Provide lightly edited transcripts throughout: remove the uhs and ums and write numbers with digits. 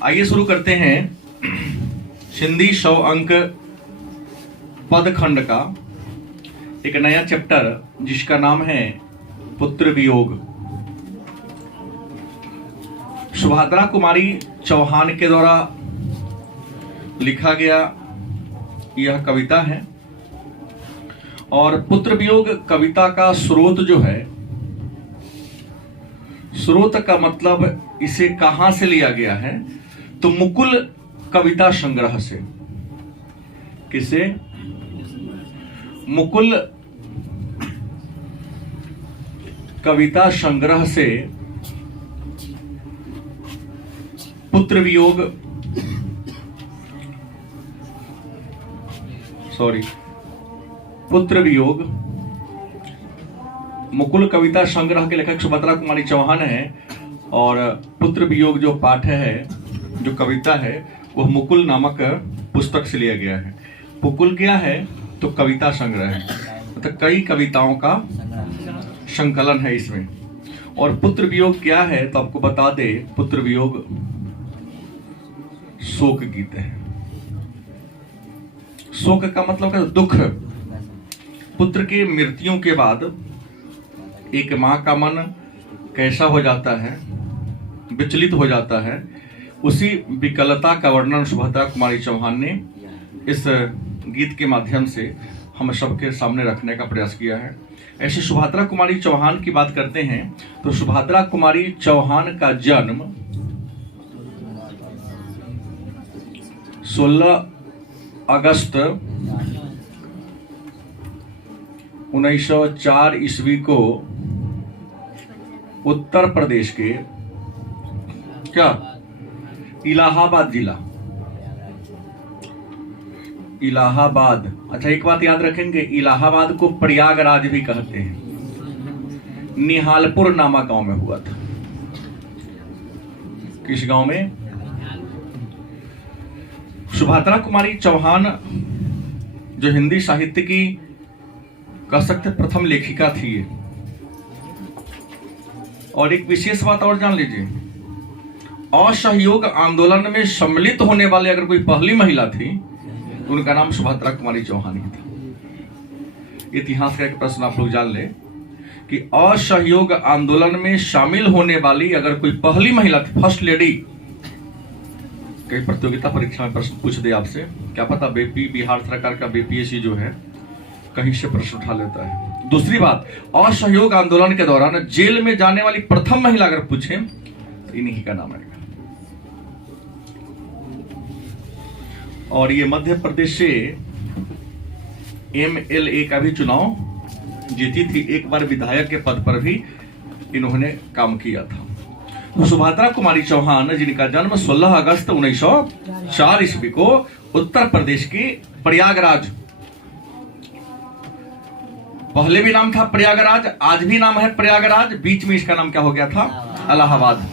आइए शुरू करते हैं हिंदी 100 अंक पदखंड का एक नया चैप्टर जिसका नाम है पुत्र वियोग। सुभद्रा कुमारी चौहान के द्वारा लिखा गया यह कविता है और पुत्र वियोग कविता का स्रोत जो है, स्रोत का मतलब इसे कहां से लिया गया है तो मुकुल कविता संग्रह से। किसे? मुकुल कविता संग्रह से पुत्र वियोग पुत्र वियोग मुकुल कविता संग्रह के लेखक सुभद्रा कुमारी चौहान है और पुत्र वियोग जो पाठ है, जो कविता है, वह मुकुल नामक पुस्तक से लिया गया है। मुकुल क्या है तो कविता संग्रह है, मतलब कई कविताओं का संकलन है इसमें। और पुत्र वियोग क्या है तो आपको बता दे, पुत्र वियोग शोक गीत है। शोक का मतलब है दुख। पुत्र के मृत्यु के बाद एक मां का मन कैसा हो जाता है, विचलित हो जाता है, उसी विकलता का वर्णन सुभद्रा कुमारी चौहान ने इस गीत के माध्यम से हम सबके सामने रखने का प्रयास किया है। ऐसे सुभद्रा कुमारी चौहान की बात करते हैं तो सुभद्रा कुमारी चौहान का जन्म 16 अगस्त 1904 ईस्वी को उत्तर प्रदेश के इलाहाबाद जिला, इलाहाबाद। अच्छा, एक बात याद रखेंगे, इलाहाबाद को प्रयागराज भी कहते हैं। निहालपुर नामक गांव में हुआ था। किस गांव में? सुभद्रा कुमारी चौहान जो हिंदी साहित्य की कह सकते प्रथम लेखिका थी। और एक विशेष बात और जान लीजिए, असहयोग आंदोलन में सम्मिलित होने वाले अगर कोई पहली महिला थी तो उनका नाम सुभद्रा कुमारी चौहान ही था। इतिहास का एक प्रश्न आप लोग जान ले कि असहयोग आंदोलन में शामिल होने वाली अगर कोई पहली महिला थी, फर्स्ट लेडी। कई प्रतियोगिता परीक्षा में प्रश्न पूछ दे आपसे, क्या पता बिहार सरकार का बीपीएससी जो है कहीं से प्रश्न उठा लेता है। दूसरी बात, असहयोग आंदोलन के दौरान जेल में जाने वाली प्रथम महिला अगर पूछे तो इन्हीं का नाम आएगा। और ये मध्य प्रदेश से एमएलए का भी चुनाव जीती थी। एक बार विधायक के पद पर भी इन्होंने काम किया था। तो सुभद्रा कुमारी चौहान जिनका जन्म 16 अगस्त 1904 ईस्वी को उत्तर प्रदेश के प्रयागराज, पहले भी नाम था प्रयागराज, आज भी नाम है प्रयागराज, बीच में इसका नाम क्या हो गया था? इलाहाबाद।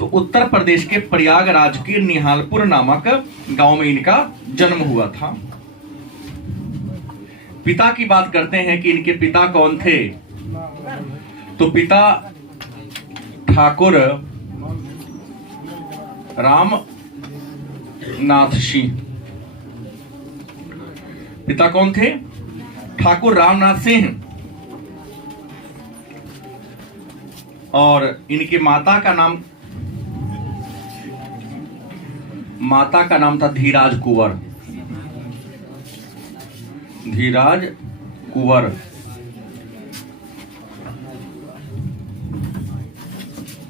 तो उत्तर प्रदेश के प्रयागराज के निहालपुर नामक गांव में इनका जन्म हुआ था। पिता की बात करते हैं कि इनके पिता कौन थे तो पिता ठाकुर रामनाथ सिंह। पिता कौन थे? ठाकुर रामनाथ सिंह। और इनकी माता का नाम था धीराज कुंवर। धीराज कुंवर।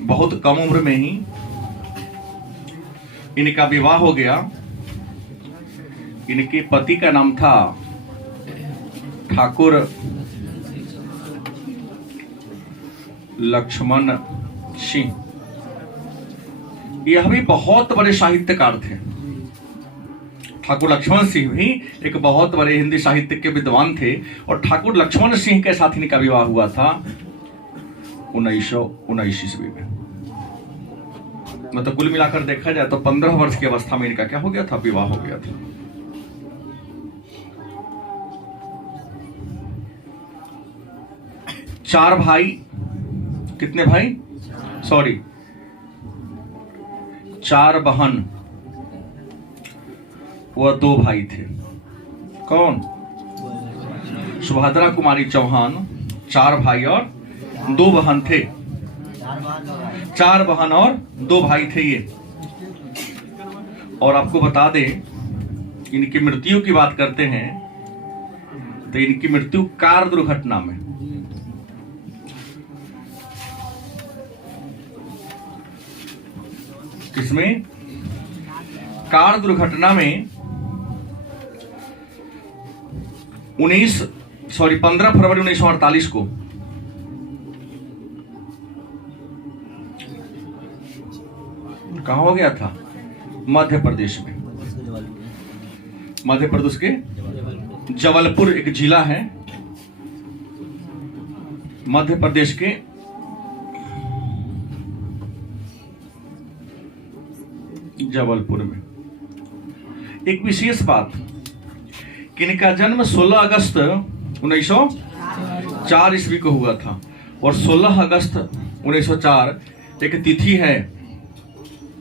बहुत कम उम्र में ही इनका विवाह हो गया। इनके पति का नाम था ठाकुर लक्ष्मण सिंह। यह भी बहुत बड़े साहित्यकार थे। ठाकुर लक्ष्मण सिंह भी एक बहुत बड़े हिंदी साहित्य के विद्वान थे और ठाकुर लक्ष्मण सिंह के साथ इनका विवाह हुआ था 1919 ईस्वी में। मतलब कुल मिलाकर देखा जाए तो 15 वर्ष की अवस्था में इनका क्या हो गया था? विवाह हो गया था। चार भाई, कितने भाई? 4 बहन व 2 भाई थे। कौन? सुभद्रा कुमारी चौहान 4 भाई और 2 बहन थे। 4 बहन और 2 भाई थे ये। और आपको बता दें, इनकी मृत्यु की बात करते हैं तो इनकी मृत्यु कार दुर्घटना में। किसमें? कार दुर्घटना में 15 फरवरी 1948 को कहां हो गया था? मध्य प्रदेश में। मध्य प्रदेश के जबलपुर एक जिला है मध्य प्रदेश के। जबलपुर में एक विशेष बात कि इनका जन्म 16 अगस्त 1904 ईस्वी को हुआ था। और 16 अगस्त 1904 एक तिथि है।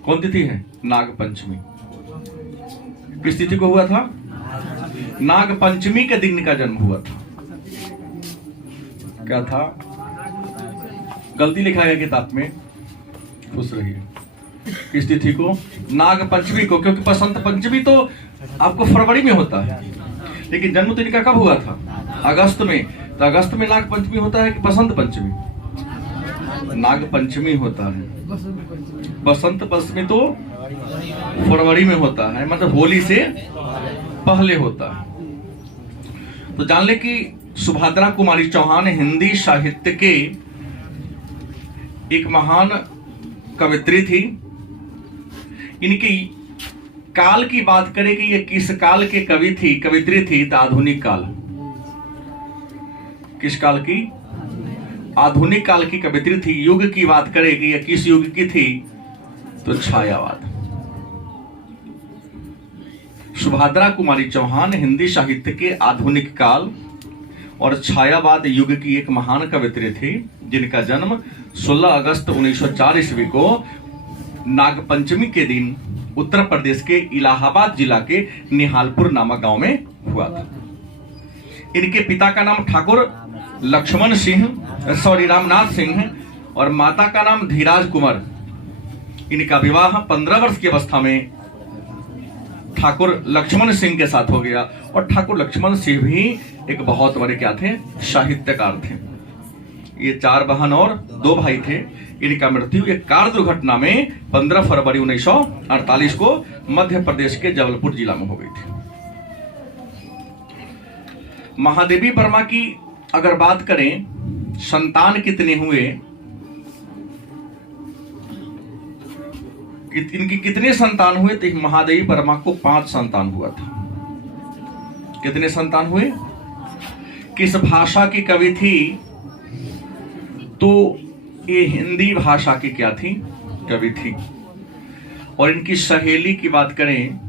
कौन तिथि है? नाग पंचमी। किस तिथि को हुआ था? नाग पंचमी के दिन का जन्म हुआ था। क्या था? गलती लिखा गया किताब में, खुश रहिए। किस तिथि को? नाग पंचमी को, क्योंकि बसंत पंचमी तो आपको फरवरी में होता है, लेकिन जन्म तो इनका कब हुआ था? अगस्त में। तो अगस्त में नाग पंचमी होता है कि बसंत पंचमी? नाग पंचमी होता है। बसंत पंचमी तो फरवरी में होता है, मतलब होली से पहले होता है। तो जान ले कि सुभद्रा कुमारी चौहान हिंदी साहित्य के एक महान कवित्री थी। इनकी काल की बात करें कि ये किस काल के कवित्री थी, तो आधुनिक काल। किस काल की? आधुनिक काल की कवित्री थी। युग की बात करें कि ये किस युग की थी, तो छायावाद। सुभद्रा कुमारी चौहान हिंदी साहित्य के आधुनिक काल और छायावाद युग की एक महान कवित्री थी, जिनका जन्म 16 अगस्त 1904 ईस्वी को नागपंचमी के दिन उत्तर प्रदेश के इलाहाबाद जिला के निहालपुर नामक गांव में हुआ था। इनके पिता का नाम ठाकुर रामनाथ सिंह और माता का नाम धीराज कुमार। इनका विवाह 15 वर्ष की अवस्था में ठाकुर लक्ष्मण सिंह के साथ हो गया। और ठाकुर लक्ष्मण सिंह भी एक बहुत बड़े क्या थे? साहित्यकार थे। ये 4 बहन और 2 भाई थे। इनका मृत्यु एक कार दुर्घटना में 15 फरवरी 1948 को मध्य प्रदेश के जबलपुर जिला में हो गई थी। महादेवी वर्मा की अगर बात करें, संतान कितने हुए, इनकी कितने संतान हुए, तो महादेवी वर्मा को 5 संतान हुआ था। कितने संतान हुए? किस भाषा की कवि थी, तो ये हिंदी भाषा की क्या थी? कवि थी। और इनकी सहेली की बात करें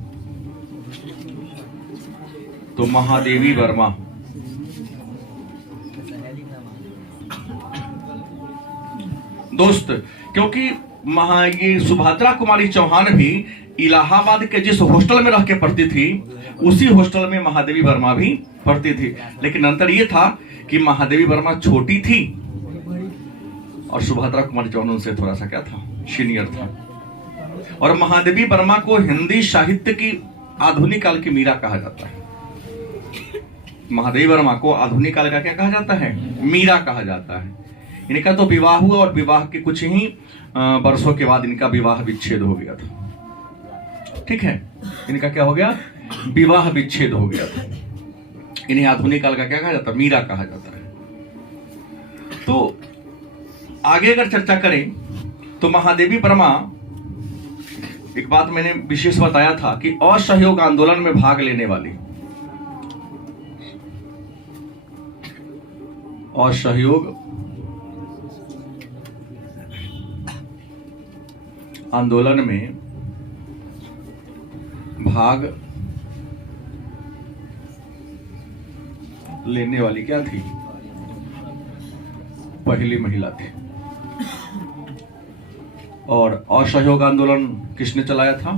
तो महादेवी वर्मा। दोस्त, क्योंकि ये सुभद्रा कुमारी चौहान भी इलाहाबाद के जिस हॉस्टल में रह के पढ़ती थी, उसी हॉस्टल में महादेवी वर्मा भी पढ़ती थी। लेकिन अंतर यह था कि महादेवी वर्मा छोटी थी और सुभद्रा कुमारी चौहान उनसे थोड़ा सा क्या था? सीनियर था। और महादेवी वर्मा को हिंदी साहित्य की आधुनिक काल की मीरा कहा जाता है। महादेवी वर्मा को आधुनिक काल का क्या कहा जाता है? मीरा कहा जाता है। इनका तो विवाह हुआ और विवाह के कुछ ही वर्षों के बाद इनका विवाह विच्छेद हो गया था। ठीक है, इनका क्या हो गया? विवाह विच्छेद हो गया था। इन्हें आधुनिक काल का क्या कहा जाता है? मीरा कहा जाता है। तो आगे अगर चर्चा करें तो महादेवी वर्मा, एक बात मैंने विशेष बताया था कि असहयोग आंदोलन में भाग लेने वाली, असहयोग आंदोलन में भाग लेने वाली क्या थी? पहली महिला थी। और असहयोग आंदोलन किसने चलाया था?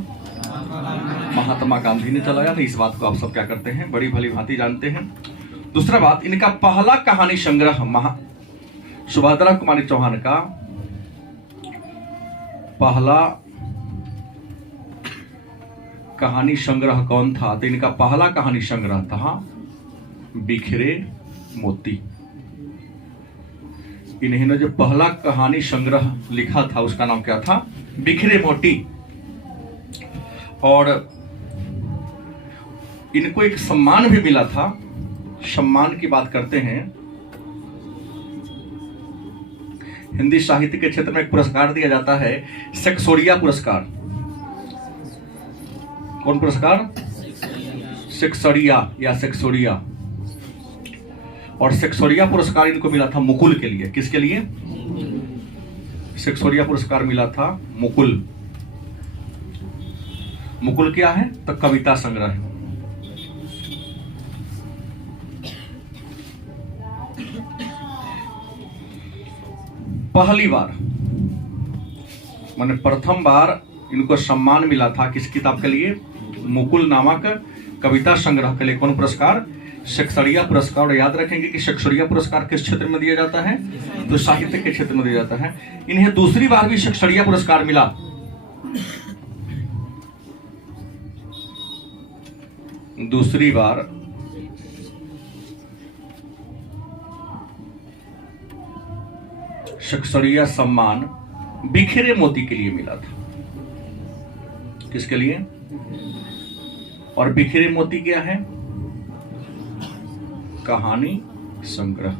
महात्मा गांधी ने चलाया था। इस बात को आप सब क्या करते हैं, बड़ी भली भांति जानते हैं। दूसरा बात, इनका पहला कहानी संग्रह सुभद्रा कुमारी चौहान का पहला कहानी संग्रह कौन था? तो इनका पहला कहानी संग्रह था बिखरे मोती। इन्होंने जो पहला कहानी संग्रह लिखा था उसका नाम क्या था? बिखरे मोती। और इनको एक सम्मान भी मिला था। सम्मान की बात करते हैं, हिंदी साहित्य के क्षेत्र में एक पुरस्कार दिया जाता है, सेक्सोरिया पुरस्कार। कौन पुरस्कार? सेक्सोरिया या सेक्सोरिया। और सेक्सोरिया पुरस्कार इनको मिला था मुकुल के लिए। किसके लिए? सेक्सोरिया पुरस्कार मिला था मुकुल। मुकुल क्या है? तो कविता संग्रह है। पहली बार माने प्रथम बार इनको सम्मान मिला था किस किताब के लिए? मुकुल नामक कविता संग्रह के लिए। कौन पुरस्कार? सेक्सोरिया पुरस्कार। और याद रखेंगे कि सेक्सोरिया पुरस्कार किस क्षेत्र में दिया जाता है? तो साहित्य के क्षेत्र में दिया जाता है। इन्हें दूसरी बार भी सेक्सोरिया पुरस्कार मिला। दूसरी बार सेक्सोरिया सम्मान बिखरे मोती के लिए मिला था। किसके लिए? और बिखरे मोती क्या है? कहानी संग्रह।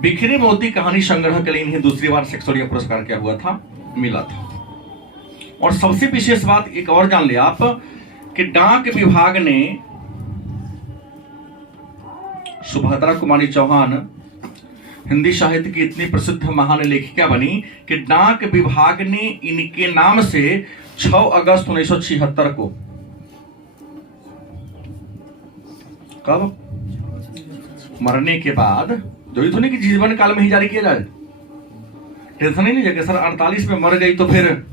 बिखरे मोती कहानी संग्रह के लिए इन्हें दूसरी बार सेक्सोरिया पुरस्कार क्या हुआ था? मिला था। और सबसे विशेष बात एक और जान ले आप कि डाक विभाग ने सुभद्रा कुमारी चौहान हिंदी साहित्य की इतनी प्रसिद्ध महान लेखिका बनी कि डाक विभाग ने इनके नाम से 6 अगस्त 1976 को, कब? मरने के बाद, जो तो नहीं कि जीवन काल में ही जारी किया जाए। टेंशन ही नहीं है कि सर 48 में मर गई तो फिर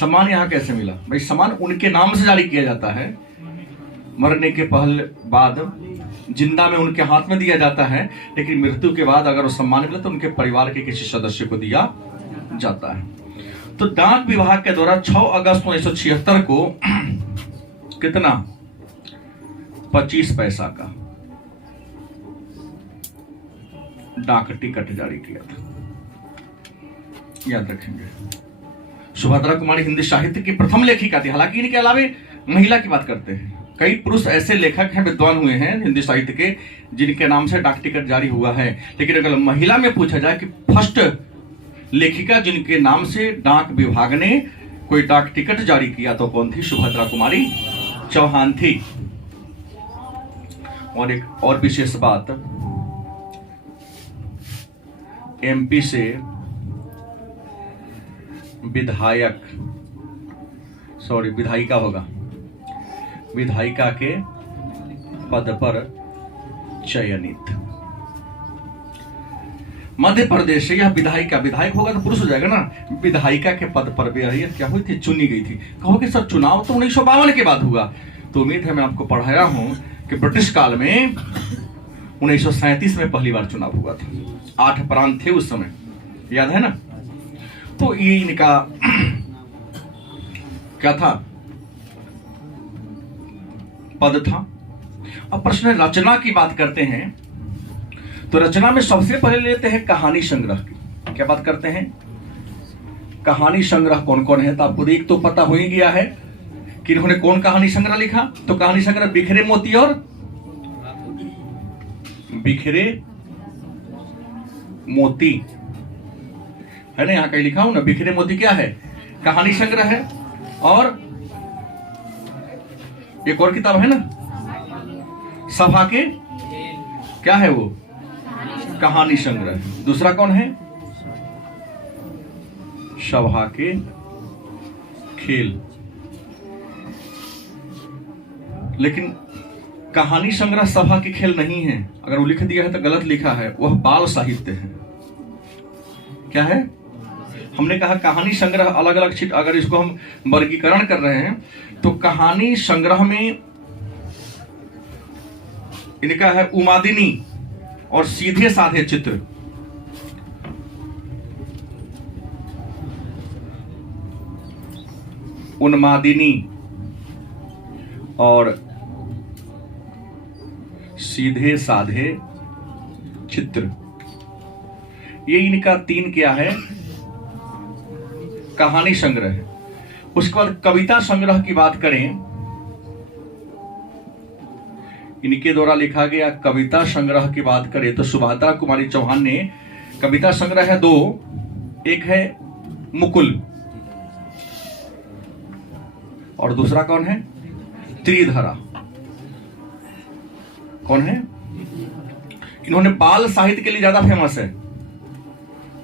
सम्मान यहां कैसे मिला? भाई सम्मान उनके नाम से जारी किया जाता है। मरने के पहले बाद जिंदा में उनके हाथ में दिया जाता है, लेकिन मृत्यु के बाद अगर वो सम्मान मिले तो उनके परिवार के किसी सदस्य को दिया जाता है। तो डाक विभाग के द्वारा 6 अगस्त 1976 को कितना? 25 पैसा का डाक टिकट जारी किया था। याद रखेंगे। सुभद्रा कुमारी हिंदी साहित्य की प्रथम लेखिका थी। हालांकि इनके अलावे महिला की बात करते हैं, कई पुरुष ऐसे लेखक हैं, विद्वान हुए हैं हिंदी साहित्य के, जिनके नाम से डाक टिकट जारी हुआ है। लेकिन अगर महिला में पूछा जाए कि फर्स्ट लेखिका जिनके नाम से डाक विभाग ने कोई डाक टिकट जारी किया तो कौन थी? सुभद्रा कुमारी चौहान थी। और एक और विशेष बात, एमपी से विधायक, सॉरी विधायिका होगा, विधायिका के पद पर चयनित। मध्य प्रदेश से यह विधायिका, विधायक होगा तो पुरुष हो जाएगा ना, विधायिका के पद पर भी क्या हुई थी? चुनी गई थी। कहो कि सर चुनाव तो 1952 के बाद हुआ। तो उम्मीद है मैं आपको पढ़ाया हूं कि ब्रिटिश काल में 1937 में पहली बार चुनाव हुआ था। 8 प्रांत थे उस समय, याद है ना? तो ये इनका क्या था? पद था। अब प्रश्न रचना की बात करते हैं तो रचना में सबसे पहले लेते हैं कहानी संग्रह की। क्या बात करते हैं? कहानी संग्रह कौन कौन है? तो आपको एक तो पता हो ही गया है कि इन्होंने कौन कहानी संग्रह लिखा। तो कहानी संग्रह बिखरे मोती और बिखरे मोती है ना, यहां कहीं लिखा हूं ना। बिखरे मोती क्या है? कहानी संग्रह है। और एक और किताब है ना, सभा के, क्या है वो? कहानी संग्रह। दूसरा कौन है? सभा के खेल। लेकिन कहानी संग्रह सभा के खेल नहीं है। अगर वो लिख दिया है तो गलत लिखा है, वह बाल साहित्य है। क्या है? हमने कहा कहानी संग्रह अलग अलग चीज, अगर इसको हम वर्गीकरण कर रहे हैं तो कहानी संग्रह में इनका है उमादिनी और सीधे साधे चित्र। उन्मादिनी और सीधे साधे चित्र, ये इनका 3 क्या है, कहानी संग्रह है। उसके बाद कविता संग्रह की बात करें, इनके द्वारा लिखा गया कविता संग्रह की बात करें तो सुभद्रा कुमारी चौहान ने कविता संग्रह है 2, एक है मुकुल और दूसरा कौन है, त्रिधरा। कौन है? इन्होंने बाल साहित्य के लिए ज्यादा फेमस है,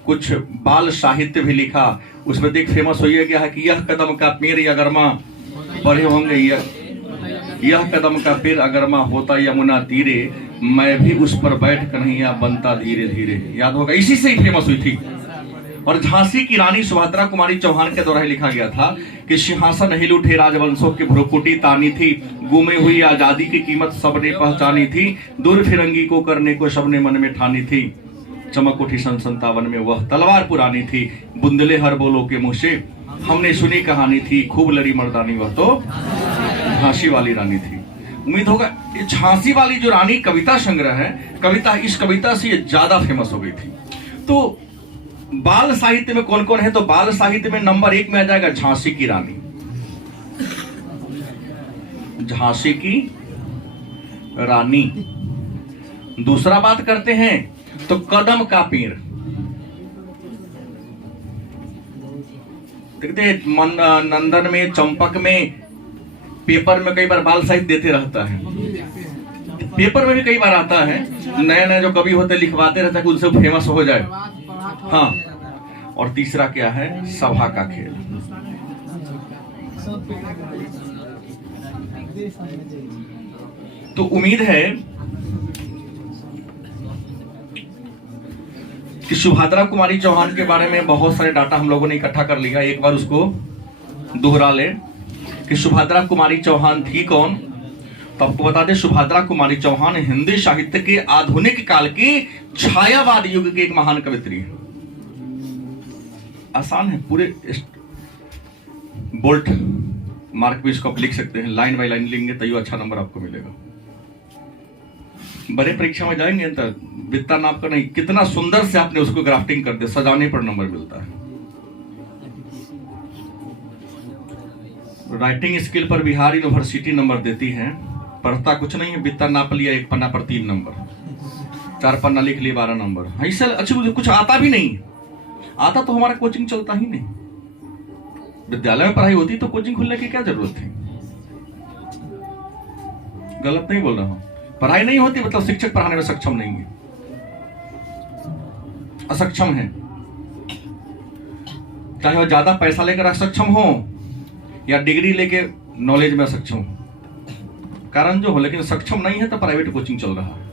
कुछ बाल साहित्य भी लिखा। उसमें देख फेमस हो गया है कि यह कदम का पेड़ अगरमा पढ़े होंगे, यह कदम का पेड़ अगरमा होता यमुना तीरे, मैं भी उस पर बैठ कन्हैया बनता धीरे धीरे, याद होगा, इसी से ही फेमस हुई थी। और झांसी की रानी सुभद्रा कुमारी चौहान के द्वारा लिखा गया था कि सिंहासन हिल उठे राजवंशों की भ्रुकुटी तानी थी, गुमे हुई आजादी की कीमत सबने पहचानी थी, दूर फिरंगी को करने को सबने मन में ठानी थी, चमक उठी सन 57 में वह तलवार पुरानी थी, बुंदले हर बोलो के मुंह से हमने सुनी कहानी थी, खूब लड़ी मर्दानी वह तो झांसी वाली रानी थी। उम्मीद होगा ये झांसी वाली जो रानी कविता संग्रह है, कविता, इस कविता से ये ज्यादा फेमस हो गई थी। तो बाल साहित्य में कौन कौन है, तो बाल साहित्य में नंबर 1 में आ जाएगा झांसी की रानी, झांसी की रानी। दूसरा बात करते हैं तो कदम का पेड़, देखते हैं नंदन में, चंपक में, पेपर में कई बार बाल साहित्य देते रहता है, पेपर में भी कई बार आता है, नए नए जो कवि होते लिखवाते रहता है कि उनसे फेमस हो जाए। हाँ, और तीसरा क्या है, सभा का खेल। तो उम्मीद है कि सुभद्रा कुमारी चौहान के बारे में बहुत सारे डाटा हम लोगों ने इकट्ठा कर लिया, एक बार उसको दोहरा ले कि सुभद्रा कुमारी चौहान थी कौन। तो आपको बता दें, सुभद्रा कुमारी चौहान हिंदी साहित्य के आधुनिक काल की छायावाद युग की एक महान कवित्री है। आसान है, पूरे बोल्ट मार्क भी इसको आप लिख सकते हैं, लाइन बाय लाइन लेंगे तो अच्छा नंबर आपको मिलेगा। बड़े परीक्षा में जाएंगे तो वित्ता नाप का नहीं, कितना सुंदर से आपने उसको ग्राफ्टिंग कर दिया, सजाने पर नंबर मिलता है। राइटिंग स्किल पर बिहार यूनिवर्सिटी नंबर देती है, पढ़ता कुछ नहीं है, वित्ता नाप लिया, 1 पन्ना पर 3 नंबर, 4 पन्ना लिख लिया 12 नंबर। ऐसा अच्छी कुछ आता भी नहीं, आता तो हमारा कोचिंग चलता ही नहीं। विद्यालय में पढ़ाई होती तो कोचिंग खुलने की क्या जरूरत थी। गलत नहीं बोल रहा हूं, पढ़ाई नहीं होती मतलब शिक्षक पढ़ाने में सक्षम नहीं है, असक्षम है, चाहे वो ज्यादा पैसा लेकर असक्षम हो या डिग्री लेके नॉलेज में असक्षम हो, कारण जो हो, लेकिन सक्षम नहीं है तो प्राइवेट कोचिंग चल रहा है।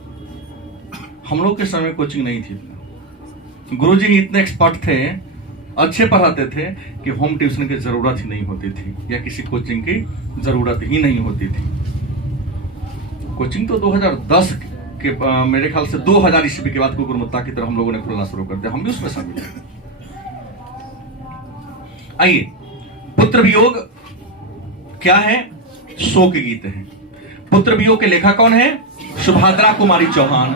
हम लोग के समय कोचिंग नहीं थी, गुरुजी इतने एक्सपर्ट थे, अच्छे पढ़ाते थे कि होम ट्यूशन की जरूरत ही नहीं होती थी या किसी कोचिंग की जरूरत ही नहीं होती थी। कोचिंग तो 2010 के मेरे ख्याल से 2000 ईस्वी के बाद को गुरुमुत्ता की तरह हम लोगों ने खुलना शुरू कर दिया, हम भी उसमें शामिल हैं। आइए, पुत्र वियोग क्या है, शोक गीत है। पुत्र वियोग के लेखक कौन है, सुभद्रा कुमारी चौहान।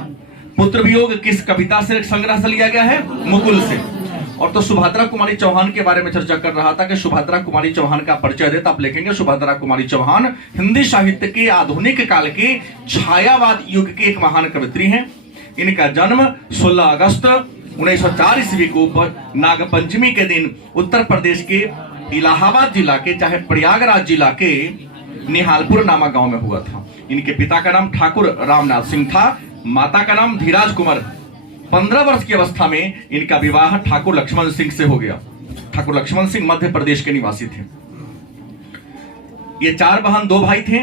पुत्र वियोग किस कविता से संग्रह से लिया गया है, मुकुल से। और तो सुभद्रा कुमारी चौहान के बारे में चर्चा कर रहा था कि सुभद्रा कुमारी चौहान का परिचय देता आप लिखेंगे, सुभद्रा कुमारी चौहान हिंदी साहित्य के आधुनिक काल के छायावाद युग की एक महान कवित्री हैं। इनका जन्म 16 अगस्त 1904 ईस्वी को नागपंचमी के दिन उत्तर प्रदेश के इलाहाबाद जिला के, चाहे प्रयागराज जिला के निहालपुर नामक गांव में हुआ था। इनके पिता का नाम ठाकुर रामनाथ सिंह था, माता का नाम धीराज कुमार। 15 वर्ष की अवस्था में इनका विवाह ठाकुर लक्ष्मण सिंह से हो गया। ठाकुर लक्ष्मण सिंह मध्य प्रदेश के निवासी थे। ये 4 बहन 2 भाई थे।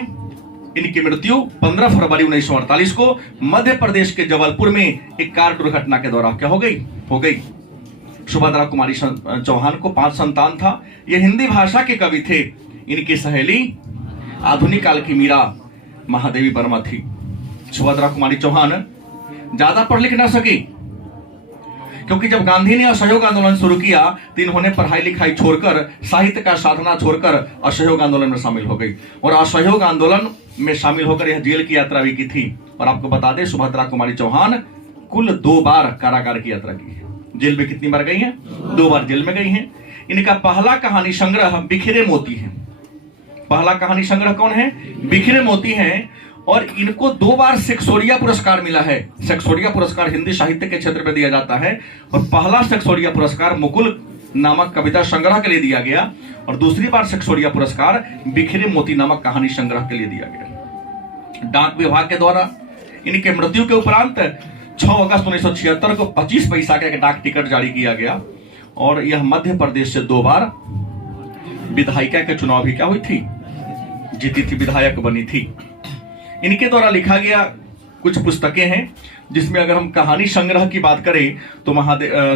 इनकी मृत्यु 15 फरवरी 1948 को मध्य प्रदेश के जबलपुर में एक कार दुर्घटना के दौरान क्या हो गई। सुभद्रा कुमारी चौहान को 5 संतान था। ये हिंदी भाषा के कवि थे। इनकी सहेली आधुनिक काल की मीरा महादेवी वर्मा थी। सुभद्रा कुमारी चौहान ज्यादा पढ़ लिख ना सकी, क्योंकि जब गांधी ने असहयोग आंदोलन शुरू किया तो इन्होंने पढ़ाई लिखाई छोड़कर, साहित्य का साधना छोड़कर असहयोग आंदोलन में शामिल हो गई और असहयोग आंदोलन में शामिल होकर यह जेल की यात्रा भी की थी। और आपको बता दें, सुभद्रा कुमारी चौहान कुल 2 बार कारागार की यात्रा की है। जेल में कितनी बार गई हैं? 2 बार जेल में गई हैं। इनका पहला कहानी संग्रह बिखरे मोती है। पहला कहानी संग्रह कौन है? बिखरे मोती है। और इनको 2 बार शेक्सपियर पुरस्कार मिला है। शेक्सपियर पुरस्कार हिंदी साहित्य के क्षेत्र में दिया जाता है और पहला शेक्सपियर पुरस्कार मुकुल नामक कविता संग्रह के लिए दिया गया और दूसरी बार शेक्सपियर पुरस्कार बिखरे मोती नामक कहानी संग्रह के लिए दिया गया। डाक विभाग के द्वारा इनके मृत्यु के उपरांत 6 अगस्त 1976 को 25 पैसा का एक डाक टिकट जारी किया गया और यह मध्य प्रदेश से 2 बार विधायिका के चुनाव भी क्या हुई थी? जीती थी, विधायक बनी थी। इनके द्वारा लिखा गया कुछ पुस्तकें हैं, जिसमें अगर हम कहानी संग्रह की बात करें तो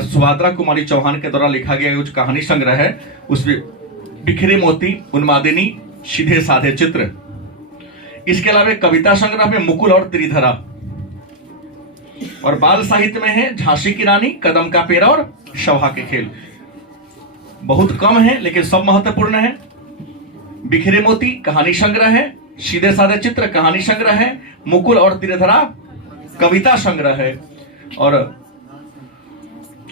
सुभद्रा कुमारी चौहान के द्वारा लिखा गया कुछ कहानी संग्रह है। उसमें बिखरे मोती, उन्मादिनी, सीधे साधे चित्र। इसके अलावा कविता संग्रह में मुकुल और त्रिधरा। और बाल साहित्य में है झांसी की रानी, कदम का पेड़ और सभा के खेल। बहुत कम है लेकिन सब महत्वपूर्ण है। बिखरे मोती कहानी संग्रह है, सीधे साधे चित्र कहानी संग्रह है, मुकुल और त्रिधरा कविता संग्रह है और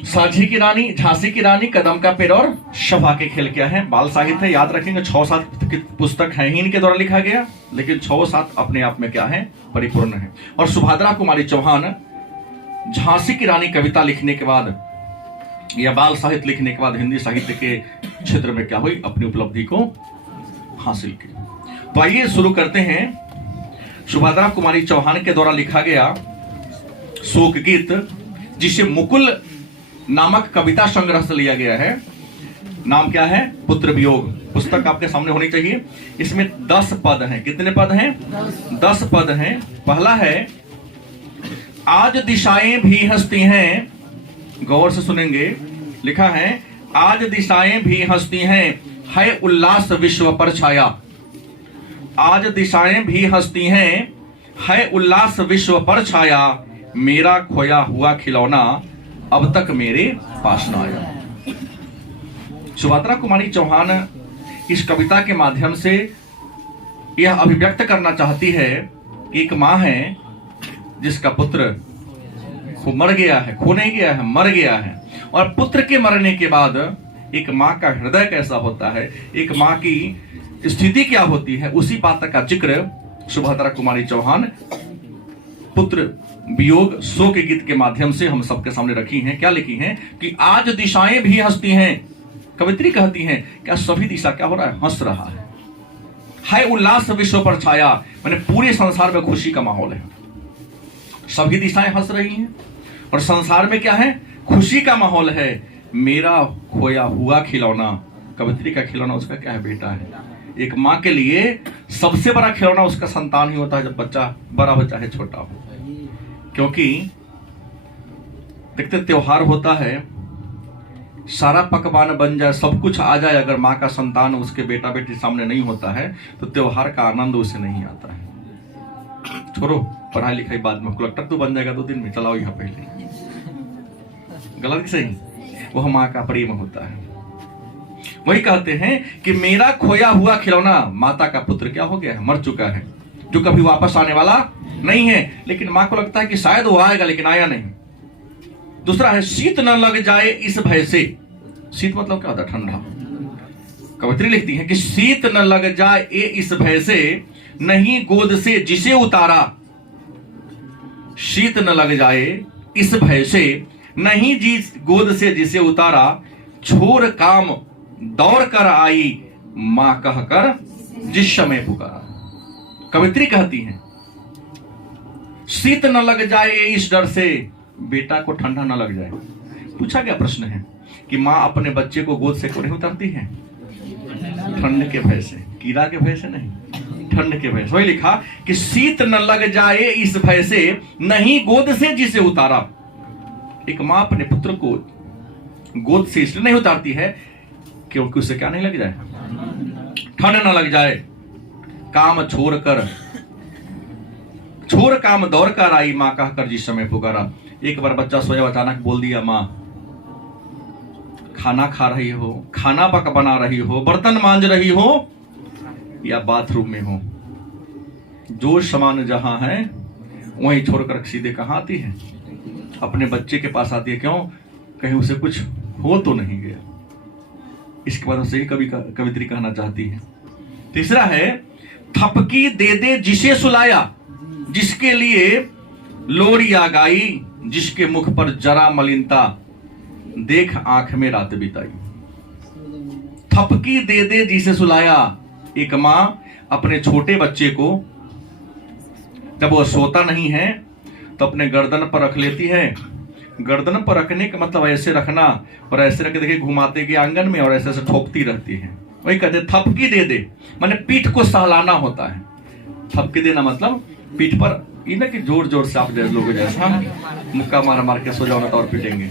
साझी की रानी, झांसी की रानी, कदम का पेड़ और सभा के खेल क्या है? बाल साहित्य। याद रखेंगे 6-7 पुस्तक है ही इनके द्वारा लिखा गया, लेकिन 6-7 अपने आप में क्या है? परिपूर्ण है। और सुभद्रा कुमारी चौहान झांसी की रानी कविता लिखने के बाद या बाल साहित्य लिखने के बाद हिंदी साहित्य के क्षेत्र में क्या हुई? अपनी उपलब्धि को हासिल की। तो आइए शुरू करते हैं सुभद्रा कुमारी चौहान के द्वारा लिखा गया शोक गीत, जिसे मुकुल नामक कविता संग्रह से लिया गया है। नाम क्या है? पुत्र वियोग। पुस्तक आपके सामने होनी चाहिए। इसमें 10 पद हैं। कितने पद हैं? 10 पद हैं। पहला है, आज दिशाएं भी हंसती हैं। गौर से सुनेंगे। लिखा है, आज दिशाएं भी हंसती हैं, है उल्लास विश्व पर छाया। आज दिशाएं भी हंसती हैं, है उल्लास विश्व पर छाया। मेरा खोया हुआ खिलौना अब तक मेरे पास न आया। सुभद्रा कुमारी चौहान इस कविता के माध्यम से यह अभिव्यक्त करना चाहती है कि एक मां है जिसका पुत्र मर गया है, खो नहीं गया है, मर गया है। और पुत्र के मरने के बाद एक मां का हृदय कैसा होता है, एक मां की स्थिति क्या होती है, उसी बात का जिक्र सुभद्रा कुमारी चौहान पुत्र वियोग शोक गीत के माध्यम से हम सबके सामने रखी हैं। क्या लिखी हैं कि आज दिशाएं भी हंसती हैं। कवित्री कहती हैं क्या सभी दिशा क्या हो रहा है? हंस रहा है उल्लास विश्व पर छाया, मैंने पूरे संसार में खुशी का माहौल है। सभी दिशाएं हंस रही हैं और संसार में क्या है? खुशी का माहौल है। मेरा खोया हुआ खिलौना, कवित्री का खिलौना उसका क्या है? बेटा है। एक मां के लिए सबसे बड़ा खिलौना उसका संतान ही होता है, जब बच्चा बड़ा हो चाहे छोटा हो। क्योंकि देखते त्योहार होता है, सारा पकवान बन जाए, सब कुछ आ जाए, अगर मां का संतान उसके बेटा बेटी सामने नहीं होता है तो त्योहार का आनंद उसे नहीं आता है। छोड़ो पढ़ाई लिखाई बाद में, कलेक्टर तो बन जाएगा 2 दिन में, चलाओ यहाँ पहले। गलत सही? वह मां का प्रेम होता है। वही कहते हैं कि मेरा खोया हुआ खिलौना, माता का पुत्र क्या हो गया है? मर चुका है, जो कभी वापस आने वाला नहीं है। लेकिन मां को लगता है कि शायद वो आएगा, लेकिन आया नहीं। दूसरा है, शीत न लग जाए इस भय से। शीत मतलब क्या होता है? ठंडा। कवित्री लिखती है कि शीत न लग जाए इस भय से, नहीं गोद से जिसे उतारा। शीत न लग जाए इस भय से, नहीं जिस गोद से जिसे उतारा। छोर काम दौड़ कर आई, मां कहकर जिस समय पुकारा। कवित्री कहती है शीत न लग जाए इस डर से, बेटा को ठंडा न लग जाए। पूछा गया प्रश्न है कि मां अपने बच्चे को गोद से क्यों नहीं उतारती है? ठंड के भय से, कीड़ा के भय से नहीं, ठंड के भय से। वही लिखा कि शीत न लग जाए इस भय से, नहीं गोद से जिसे उतारा। एक मां अपने पुत्र को गोद से इसलिए नहीं उतारती है क्योंकि उसे क्या नहीं लग जाए, ठंड न लग जाए। काम छोड़ काम दौड़ कर आई, माँ कहकर जिस समय पुकारा। एक बार बच्चा सोया, अचानक बोल दिया, माँ खाना खा रही हो, खाना बना रही हो, बर्तन मांज रही हो या बाथरूम में हो, जो सामान जहां है वहीं छोड़कर सीधे कहां आती है? अपने बच्चे के पास आती है। क्यों? कहीं उसे कुछ हो तो नहीं गया। इसके बाद उसे कवित्री कहना चाहती है। तीसरा है, थपकी दे दे जिसे सुलाया, जिसके लिए लोरिया गाई, जिसके मुख पर जरा मलिनता, देख आंख में रात बिताई। थपकी दे दे जिसे सुलाया। एक मां अपने छोटे बच्चे को जब वो सोता नहीं है तो अपने गर्दन पर रख लेती है। गर्दन पर रखने का मतलब ऐसे रखना, और ऐसे रख के देखिए घुमाते के आंगन में और ऐसे ऐसे ठोकती रहती है। वही कहते थपकी दे दे, माने पीठ को सहलाना होता है। थपकी देना मतलब पीठ पर, ये ना कि जोर जोर से आप जैसे लोग जैसा मुक्का मार मार के सो जाओ ना तो और पीटेंगे।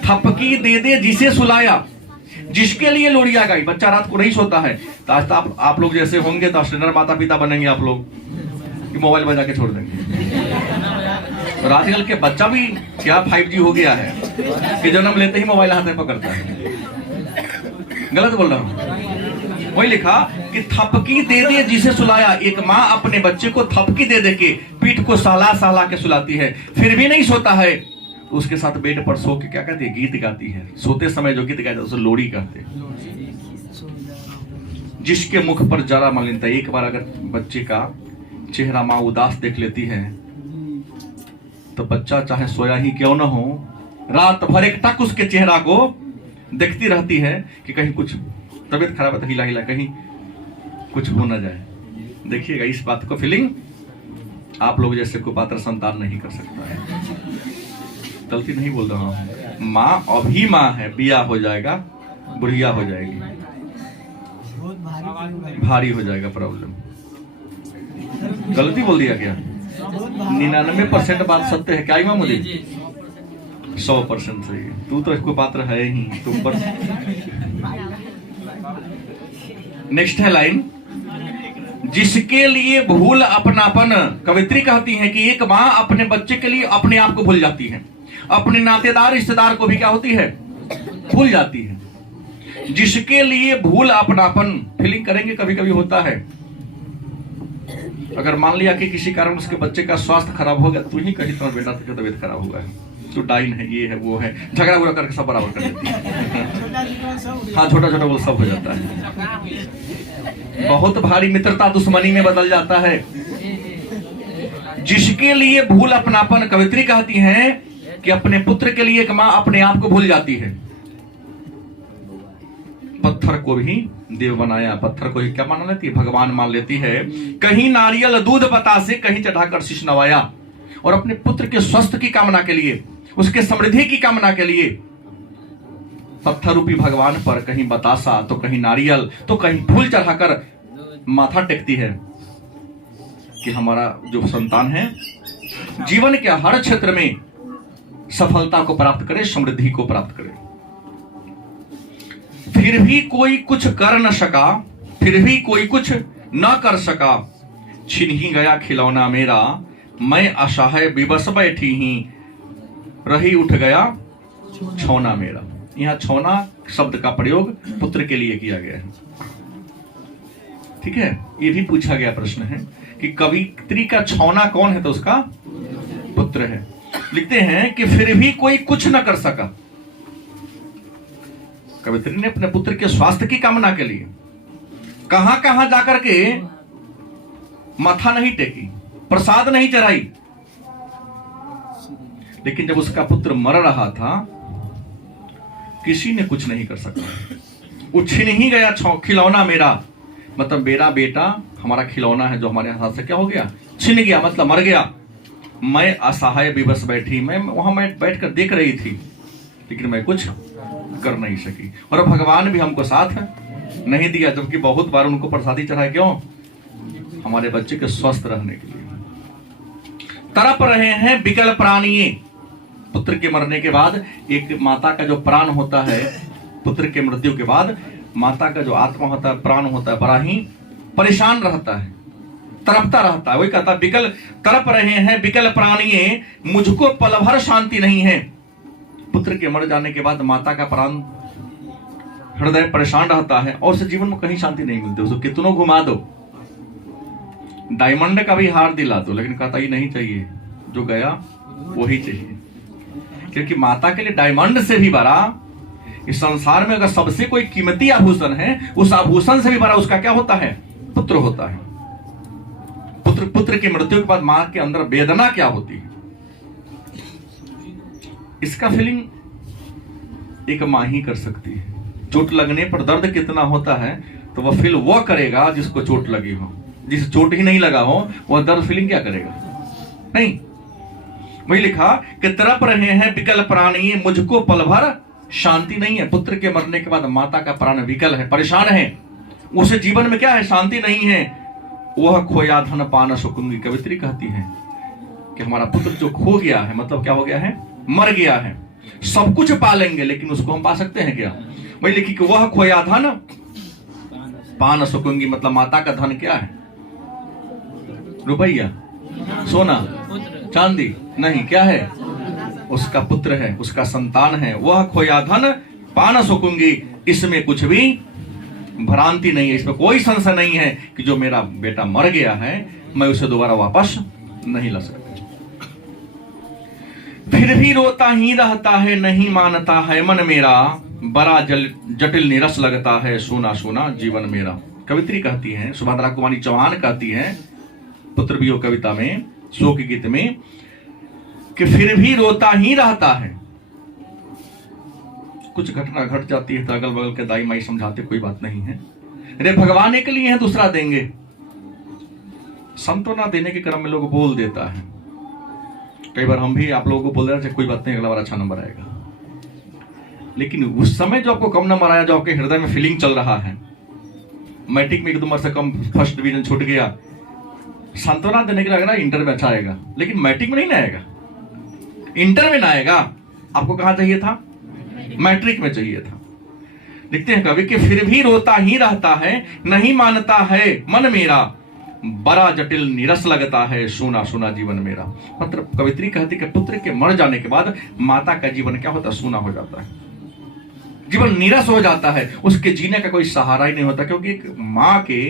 थपकी दे दे जिसे सुलाया, जिसके लिए लोरिया गाई। बच्चा रात को नहीं सोता है तो आज तो आप लोग जैसे होंगे तो स्टैंडर्ड माता पिता बनेंगे आप लोग, कि मोबाइल बजा के छोड़ देंगे। और आजकल के बच्चा भी क्या 5G हो गया है कि जन्म लेते ही मोबाइल हाथ में पकड़ता है। गलत बोल रहा हूं? वही लिखा कि थपकी दे दे जिसे सुलाया। एक माँ अपने बच्चे को थपकी दे दे के पीठ को सहला सहला के सुलाती है, फिर भी नहीं सोता है तो उसके साथ बेड पर सो के क्या कहती है? गीत गाती है। सोते समय जो गीत गाते उसे लोरी कहते हैं। जिसके मुख पर जरा मलिनता। एक बार अगर बच्चे का चेहरा माँ उदास देख लेती है तो बच्चा चाहे सोया ही क्यों न हो, रात भर एक टक उसके चेहरा को देखती रहती है कि कहीं कुछ तबीयत खराब है तो हिला हिला कहीं कुछ हो न जाए। देखिएगा, इस बात को फीलिंग आप लोग जैसे कुपात्र संतान नहीं कर सकता है। गलती नहीं बोल रहा हूं। माँ अभी माँ है, बिया हो जाएगा, बुढ़िया हो जाएगी, भारी हो जाएगा प्रॉब्लम। गलती बोल दिया क्या? 99% बात सत्य है क्या इमाम मुझे? 100% सही है। तू तो इसको पात्र है ही, तुम पर। नेक्स्ट है लाइन, जिसके लिए भूल अपनापन। कवित्री कहती है कि एक माँ अपने बच्चे के लिए अपने आप को भूल जाती है, अपने नातेदार रिश्तेदार को भी क्या होती है? भूल जाती है। जिसके लिए भूल अपनापन। फीलिंग करेंगे, कभी कभी होता है अगर मान लिया कि किसी कारण उसके बच्चे का स्वास्थ्य खराब हो गया, तू ही कहीं तुम्हारा बेटा की तबीयत खराब हुआ है, तो डाइन है, ये है, वो है, झगड़ा बुरा करके सब बराबर कर देती है। हाँ, छोटा छोटा वो सब हो जाता है। बहुत भारी मित्रता दुश्मनी में बदल जाता है। जिसके लिए भूल अपनापन। कवित्री कहती है कि अपने पुत्र के लिए एक मां अपने आप को भूल जाती है। पत्थर को भी देव बनाया, पत्थर को ही क्या मान लेती है? भगवान मान लेती है। कहीं नारियल दूध बतासे, कहीं चढ़ाकर शीश नवाया। और अपने पुत्र के स्वस्थ की कामना के लिए, उसके समृद्धि की कामना के लिए पत्थर रूपी भगवान पर कहीं बतासा तो कहीं नारियल तो कहीं फूल चढ़ाकर माथा टेकती है कि हमारा जो संतान है जीवन के हर क्षेत्र में सफलता को प्राप्त करे, समृद्धि को प्राप्त करे। फिर भी कोई कुछ कर न सका, फिर भी कोई कुछ न कर सका, छिन ही गया खिलौना मेरा, मैं असहाय विवश बैठी ही, रही उठ गया छौना मेरा। यहां छौना शब्द का प्रयोग पुत्र के लिए किया गया है। ठीक है, ये भी पूछा गया प्रश्न है कि कवित्री का छौना कौन है? तो उसका पुत्र है। लिखते हैं कि फिर भी कोई कुछ न कर सका। कवित्री ने अपने पुत्र के स्वास्थ्य की कामना के लिए कहां कहां जाकर के माथा नहीं टेकी, प्रसाद नहीं चढ़ाई, लेकिन जब उसका पुत्र मर रहा था किसी ने कुछ नहीं कर सका। वो छिन ही गया खिलौना मेरा, मतलब मेरा बेटा हमारा खिलौना है जो हमारे हाथ से क्या हो गया? छिन गया, मतलब मर गया। मैं असहाय विवश बैठी, मैं वहां बैठ कर देख रही थी लेकिन मैं कुछ कर नहीं सकी। और भगवान भी हमको साथ नहीं दिया, जबकि बहुत बार उनको प्रसादी चढ़ाया। क्यों? हमारे बच्चे के स्वस्थ रहने के लिए। तरप रहे हैं बिकल प्राणी, पुत्र के मरने के बाद एक माता का जो प्राण होता है, पुत्र के मृत्यु के बाद माता का जो आत्मा होता है, प्राण होता है, बड़ा ही परेशान रहता है, तड़पता रहता है। वही कहता है, विकल तड़प रहे हैं विकल प्राणिये, मुझको पल भर शांति नहीं है। पुत्र के मर जाने के बाद माता का प्राण हृदय परेशान रहता है और उसे जीवन में कहीं शांति नहीं मिलती। उसको कितनों घुमा दो, डायमंड का भी हार दिला दो, लेकिन कहता ही नहीं चाहिए, जो गया वही चाहिए। क्योंकि माता के लिए डायमंड से भी बड़ा इस संसार में अगर सबसे कोई कीमती आभूषण है, उस आभूषण से भी बड़ा उसका क्या होता है? पुत्र होता है। पुत्र की मृत्यु के बाद मां के अंदर वेदना क्या होती है, इसका फीलिंग एक मां ही कर सकती है। चोट लगने पर दर्द कितना होता है तो वह फील वह करेगा जिसको चोट लगी हो। जिसे चोट ही नहीं लगा हो वह दर्द फीलिंग क्या करेगा? नहीं। वही लिखा कि तड़प रहे हैं विकल प्राणी, मुझको पल भर शांति नहीं है। पुत्र के मरने के बाद माता का प्राण विकल है, परेशान है, उसे जीवन में क्या है? शांति नहीं है। वह खोया धन पान सुकुंगी। कवित्री कहती है कि हमारा पुत्र जो खो गया है, मतलब क्या हो गया है? मर गया है। सब कुछ पालेंगे लेकिन उसको हम पा सकते हैं क्या? वही लिखी कि वह खोया धन पान सुकुंगी, मतलब माता का धन क्या है? रुपया, सोना, चांदी नहीं, क्या है? उसका पुत्र है, उसका संतान है। वह खोया धन पान सुकुंगी, इसमें कुछ भी भ्रांति नहीं है, इसमें कोई संशय नहीं है कि जो मेरा बेटा मर गया है मैं उसे दोबारा वापस नहीं ला सकता। फिर भी रोता ही रहता है, नहीं मानता है मन मेरा, बड़ा जटिल निरस लगता है, सोना सोना जीवन मेरा। कवित्री कहती है, सुभद्रा कुमारी चौहान कहती है पुत्र वियोग कविता में, शोक गीत में, कि फिर भी रोता ही रहता है। कुछ घटना घट जाती है तो अगल बगल के दाई माई समझाते कोई बात नहीं है, अरे भगवान एक लिए हैं, दूसरा देंगे। सांत्वना देने के क्रम में लोग बोल देता है। कई बार हम भी आप लोगों को बोल रहे हैं कोई बात नहीं, अगला बार अच्छा नंबर आएगा। लेकिन उस समय जो आपको कम नंबर आया, जो आपके हृदय में फीलिंग चल रहा है, मैट्रिक में 1 नंबर से कम फर्स्ट डिवीजन छूट गया, सांत्वना देने के लिए लग रहा है इंटर में अच्छा आएगा, लेकिन मैट्रिक में नहीं ना आएगा, इंटर में ना आएगा। आपको कहां चाहिए था? मैट्रिक में चाहिए था। लिखते हैं कवि कि फिर भी रोता ही रहता है, नहीं मानता है मन मेरा, बड़ा जटिल निरस लगता है, सोना सोना जीवन मेरा। मतलब कवित्री कहती कि पुत्र के मर जाने के बाद माता का जीवन क्या होता है? सोना हो जाता है, जीवन नीरस हो जाता है, उसके जीने का कोई सहारा ही नहीं होता। क्योंकि एक मां के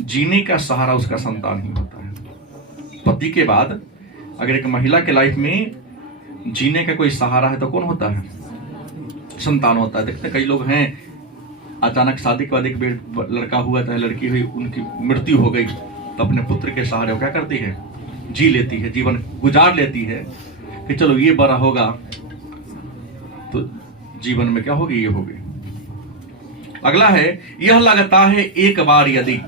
जीने का सहारा उसका संतान ही होता है। पति के बाद अगर एक महिला के लाइफ में जीने का कोई सहारा है तो कौन होता है? संतान होता है। देखते कई लोग हैं, अचानक शादी के बाद एक लड़का हुआ था, लड़की हुई, उनकी मृत्यु हो गई, तो अपने पुत्र के सहारे वो क्या करती है? जी लेती है, जीवन गुजार लेती है कि चलो ये बड़ा होगा तो जीवन में क्या होगी? ये होगी। अगला है, यह लगता है एक बार यदि,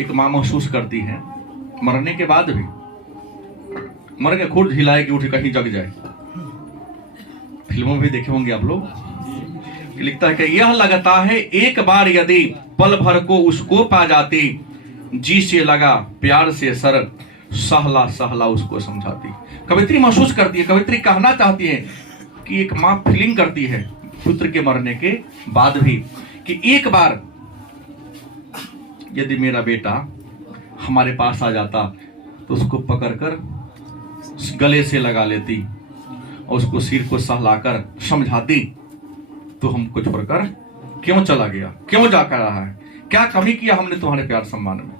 एक मां महसूस करती है मरने के बाद भी, मर के खुद हिलाए कि उठ कहीं जग जाए। फिल्मों में भी देखे होंगे आप लोग। लिखता है कि यह लगता है एक बार यदि, पल भर को उसको पा जाती, जी से लगा प्यार से सर, सहला सहला उसको समझाती। कवित्री महसूस करती है, कवित्री कहना चाहती है कि एक मां फीलिंग करती है पुत्र के मरने के बाद भी कि एक बार यदि मेरा बेटा हमारे पास आ जाता तो उसको पकड़कर गले से लगा लेती और उसको सिर को सहलाकर समझाती, तो हमको छोड़कर क्यों चला गया, क्यों जाकर रहा है, क्या कमी किया हमने तुम्हारे प्यार सम्मान में।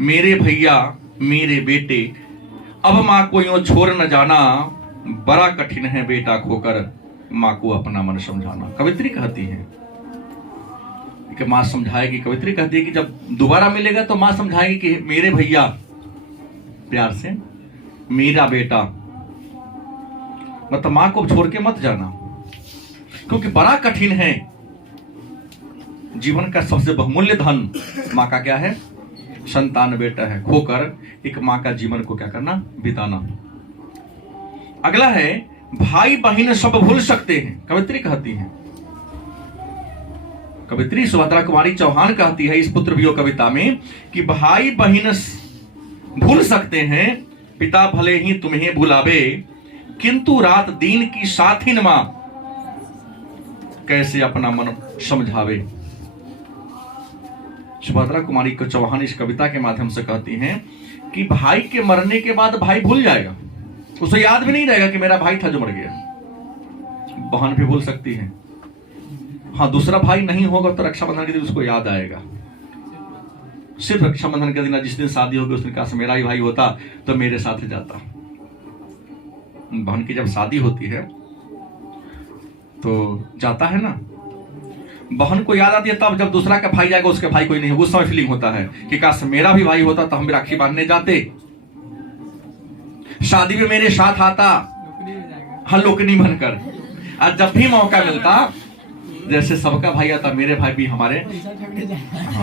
मेरे भैया मेरे बेटे, अब मां को यूं छोड़ न जाना, बड़ा कठिन है बेटा खोकर मां को अपना मन समझाना। कवित्री कहती है कि मां समझाएगी। कवित्री कहती है कि जब दोबारा मिलेगा तो मां समझाएगी कि मेरे भैया, प्यार से मेरा बेटा, मतलब मां को छोड़ के मत जाना, क्योंकि बड़ा कठिन है। जीवन का सबसे बहुमूल्य धन मां का क्या है? संतान, बेटा है। खोकर एक मां का जीवन को क्या करना? बिताना। अगला है, भाई बहन सब भूल सकते हैं। कवित्री कहती है, कवित्री सुभद्रा कुमारी चौहान कहती है इस पुत्र वियोग कविता में कि भाई बहन भूल सकते हैं, पिता भले ही तुम्हें भुलावे, किंतु रात दिन की साथिन मां कैसे अपना मन समझावे। सुभद्रा कुमारी को चौहान इस कविता के माध्यम से कहती हैं कि भाई के मरने के बाद भाई भूल जाएगा, उसे याद भी नहीं रहेगा कि मेरा भाई था जो मर गया। बहन भी भूल सकती है, हाँ दूसरा भाई नहीं होगा तो रक्षाबंधन के दिन उसको याद आएगा। सिर्फ रक्षाबंधन के दिन, जिस दिन शादी होगी उस दिन काश मेरा ही भाई होता तो मेरे साथ जाता। बहन की जब शादी होती है तो जाता है ना, बहन को याद आती है तब जब दूसरा का भाई जाएगा उसके भाई कोई नहीं, उस समय फीलिंग होता है कि काश मेरा भी भाई होता तो हम भी राखी बांधने जाते, शादी में मेरे साथ आता, हाँ लोकनी बनकर। और जब भी मौका मिलता, जैसे सबका भाई आता मेरे भाई भी हमारे।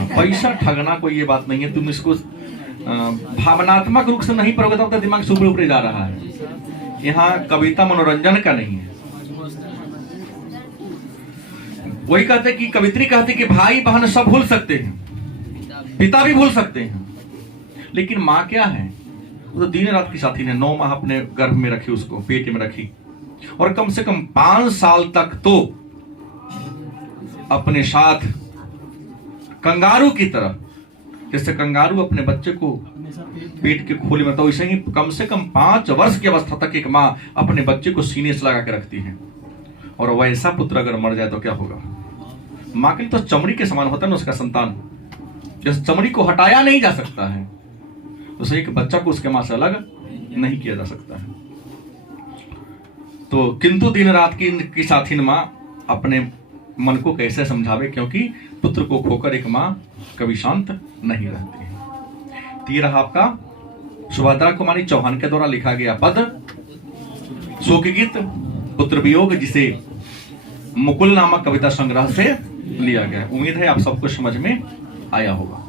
पैसा ठगना कोई ये बात नहीं है, तुम इसको भावनात्मक रूप से नहीं पढ़ोगे तब तक दिमाग से ऊपर ऊपर जा रहा है। यहाँ कविता मनोरंजन का नहीं है। वही कहते कि कवित्री कहते कि भाई बहन सब भूल सकते हैं, पिता भी भूल सकते हैं, लेकिन माँ क्या है, वो तो दिन रात की साथी ने 9 माह अपने गर्भ में रखी, उसको पेट में रखी, और कम से कम 5 साल तक तो अपने साथ कंगारू की तरह, जैसे कंगारू अपने बच्चे को पेट के खोले में, तो वैसे ही कम से कम 5 वर्ष की अवस्था तक एक माँ अपने बच्चे को सीने से लगा के रखती है। और वैसा पुत्र अगर मर जाए तो क्या होगा। माँ के लिए तो चमड़ी के समान होता है ना उसका संतान, जैसे चमड़ी को हटाया नहीं जा सकता है, तो एक बच्चा को उसके माँ से अलग नहीं किया जा सकता है। तो किंतु दिन रात की साथिन माँ अपने मन को कैसे समझावे, क्योंकि पुत्र को खोकर एक माँ कभी शांत नहीं रहती है। तो ये रहा आपका सुभद्रा कुमारी चौहान के द्वारा लिखा गया पद शोक गीत पुत्र वियोग, जिसे मुकुल नामक कविता संग्रह से लिया गया। उम्मीद है आप सबको समझ में आया होगा।